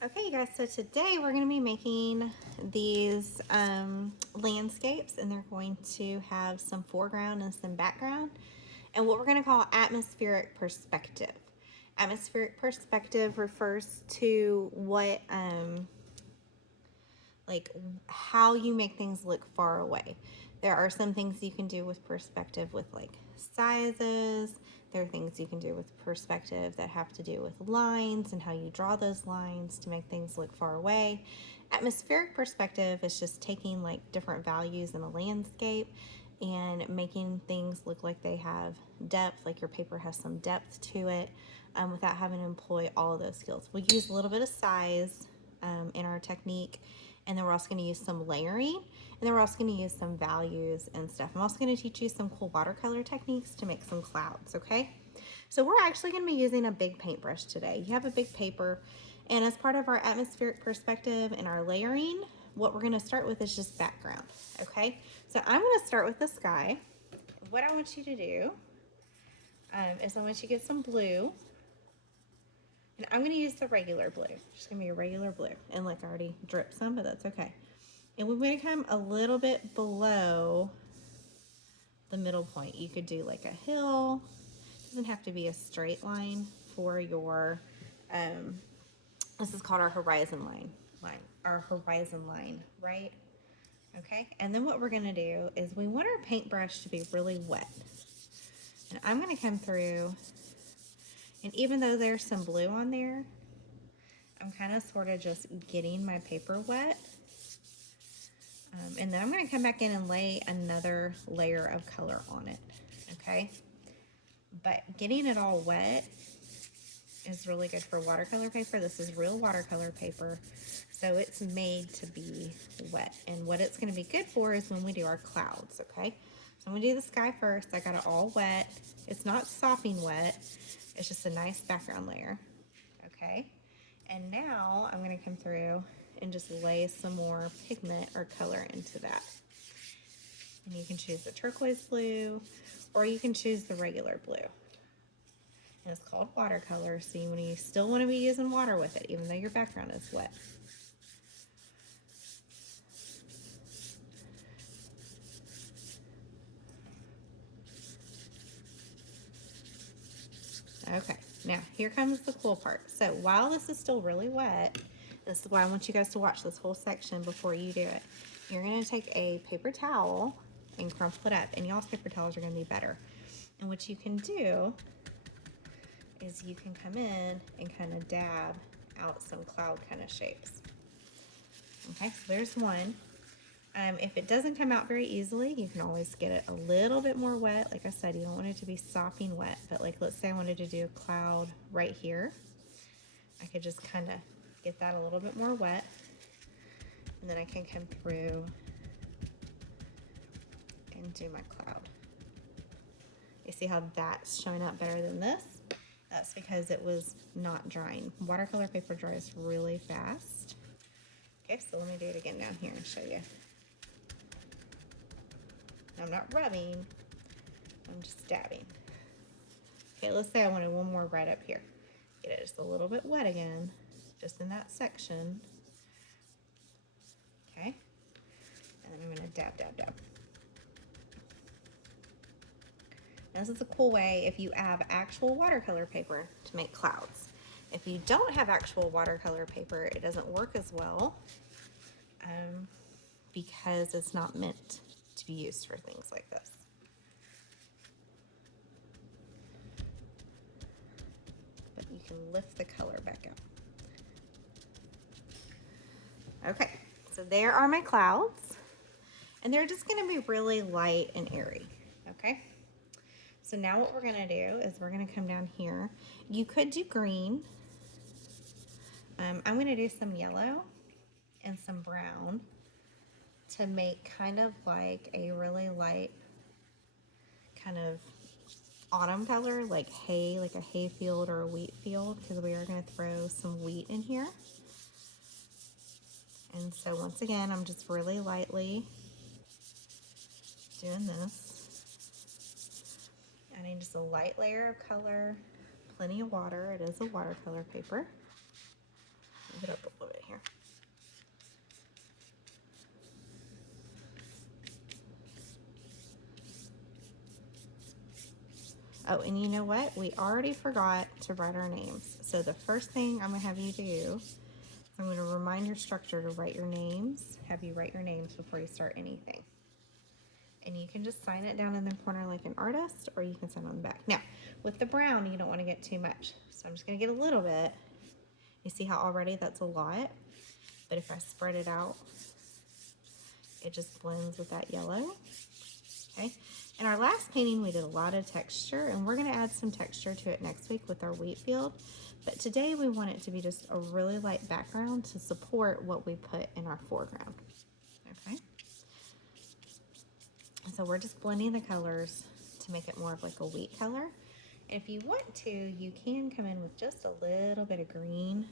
Okay, you guys, so today we're going to be making these landscapes, and they're going to have some foreground and some background, and what we're going to call atmospheric perspective. Atmospheric perspective refers to what, like how you make things look far away. There are some things you can do with perspective with like sizes. There are things you can do with perspective that have to do with lines and how you draw those lines to make things look far away. Atmospheric perspective is just taking like different values in a landscape and making things look like they have depth, like your paper has some depth to it, without having to employ all of those skills. We use a little bit of size in our technique, and then we're also going to use some layering, and then we're also going to use some values and stuff. I'm also going to teach you some cool watercolor techniques to make some clouds, okay? So we're actually going to be using a big paintbrush today. You have a big paper, and as part of our atmospheric perspective and our layering, what we're going to start with is just background, okay? So I'm going to start with the sky. What I want you to do is I want you to get some blue, and I'm going to use the regular blue. Just going to be a regular blue, and like I already dripped some, but that's okay. And we're going to come a little bit below the middle point. You could do like a hill. It doesn't have to be a straight line for your, this is called our horizon line, our horizon line, right? Okay, and then what we're going to do is we want our paintbrush to be really wet. And I'm going to come through, and even though there's some blue on there, I'm kind of sort of just getting my paper wet. And then I'm going to come back in and lay another layer of color on it, okay? But getting it all wet is really good for watercolor paper. This is real watercolor paper, so it's made to be wet. And what it's going to be good for is when we do our clouds, okay? So I'm going to do the sky first. I got it all wet. It's not sopping wet. It's just a nice background layer, okay? And now I'm going to come through and just lay some more pigment or color into that. And you can choose the turquoise blue, or you can choose the regular blue. And it's called watercolor, so you still want to be using water with it, even though your background is wet. Okay, now here comes the cool part. So while this is still really wet, this is why I want you guys to watch this whole section before you do it. You're going to take a paper towel and crumple it up, and y'all's paper towels are going to be better. And what you can do is you can come in and kind of dab out some cloud kind of shapes. Okay, so there's one. If it doesn't come out very easily, you can always get it a little bit more wet. Like I said, you don't want it to be sopping wet, but like let's say I wanted to do a cloud right here. I could just kind of get that a little bit more wet, and then I can come through and do my cloud. You see how that's showing up better than this? That's because it was not drying. Watercolor paper dries really fast. Okay, so let me do it again down here and show you. I'm not rubbing, I'm just dabbing. Okay, let's say I wanted one more right up here. Get it just a little bit wet again, just in that section. Okay, and then I'm gonna dab, dab, dab. Now this is a cool way if you have actual watercolor paper to make clouds. If you don't have actual watercolor paper, it doesn't work as well because it's not meant to be used for things like this. But you can lift the color back out. Okay, so there are my clouds, and they're just gonna be really light and airy, okay? So now what we're gonna do is we're gonna come down here. You could do green. I'm gonna do some yellow and some brown to make kind of like a really light kind of autumn color, like hay, like a hay field or a wheat field, because we are going to throw some wheat in here. And so once again, I'm just really lightly doing this. Adding just a light layer of color, plenty of water. It is a watercolor paper. Move it up a little bit here. Oh, and you know what? We already forgot to write our names. So the first thing I'm gonna have you do, I'm gonna remind your instructor to write your names, have you write your names before you start anything. And you can just sign it down in the corner like an artist, or you can sign on the back. Now, with the brown, you don't wanna get too much. So I'm just gonna get a little bit. You see how already that's a lot? But if I spread it out, it just blends with that yellow. Okay. In our last painting, we did a lot of texture, and we're going to add some texture to it next week with our wheat field. But today we want it to be just a really light background to support what we put in our foreground. Okay. So we're just blending the colors to make it more of like a wheat color. And if you want to, you can come in with just a little bit of green,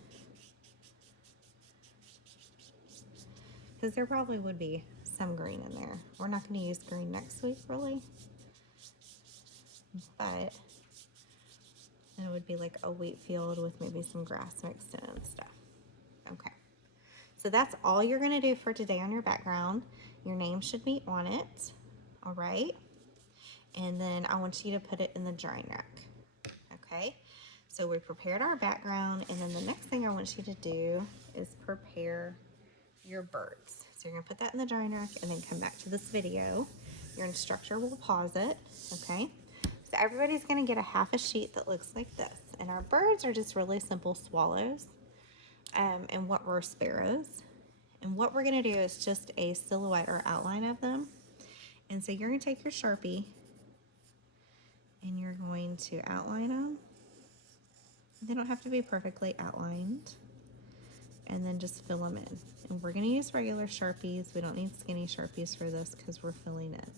because there probably would be some green in there. We're not going to use green next week, really. But it would be like a wheat field with maybe some grass mixed in and stuff. Okay. So that's all you're going to do for today on your background. Your name should be on it. All right. And then I want you to put it in the drying rack. Okay. So we prepared our background, and then the next thing I want you to do is prepare your birds. So you're going to put that in the drying rack and then come back to this video. Your instructor will pause it. Okay. So everybody's going to get a half a sheet that looks like this. And our birds are just really simple swallows, and what were sparrows. And what we're going to do is just a silhouette or outline of them. And so you're going to take your Sharpie and you're going to outline them. They don't have to be perfectly outlined. And then just fill them in. And we're going to use regular Sharpies. We don't need skinny Sharpies for this because we're filling in.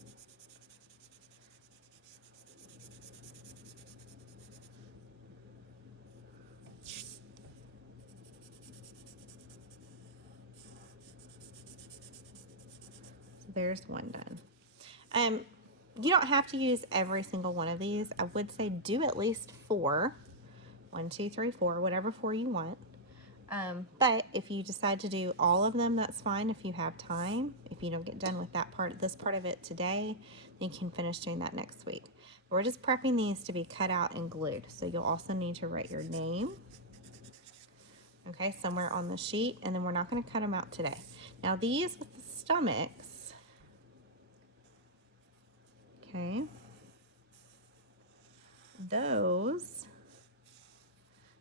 There's one done. You don't have to use every single one of these. I would say do at least 4. 1, 2, 3, 4, whatever 4 you want. But if you decide to do all of them, that's fine if you have time. If you don't get done with that part, this part of it today, then you can finish doing that next week. We're just prepping these to be cut out and glued. So you'll also need to write your name, okay, somewhere on the sheet, and then we're not going to cut them out today. Now these with the stomachs, okay, those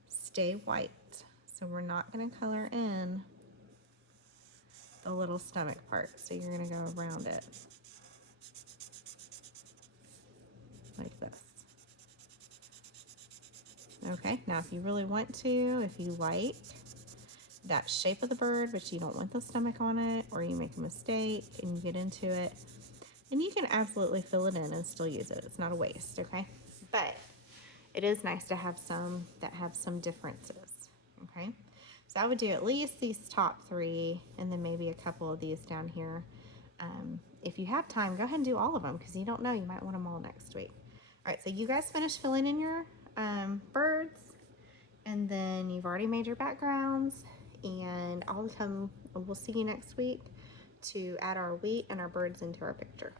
stay white. So we're not going to color in the little stomach part. So you're going to go around it like this. Okay, now if you really want to, if you like that shape of the bird, but you don't want the stomach on it, or you make a mistake and you get into it, and you can absolutely fill it in and still use it. It's not a waste, okay? But it is nice to have some that have some differences, okay? So I would do at least these top 3 and then maybe a couple of these down here. If you have time, go ahead and do all of them, because you don't know, you might want them all next week. All right, so you guys finish filling in your birds, and then you've already made your backgrounds, and we'll see you next week to add our wheat and our birds into our picture.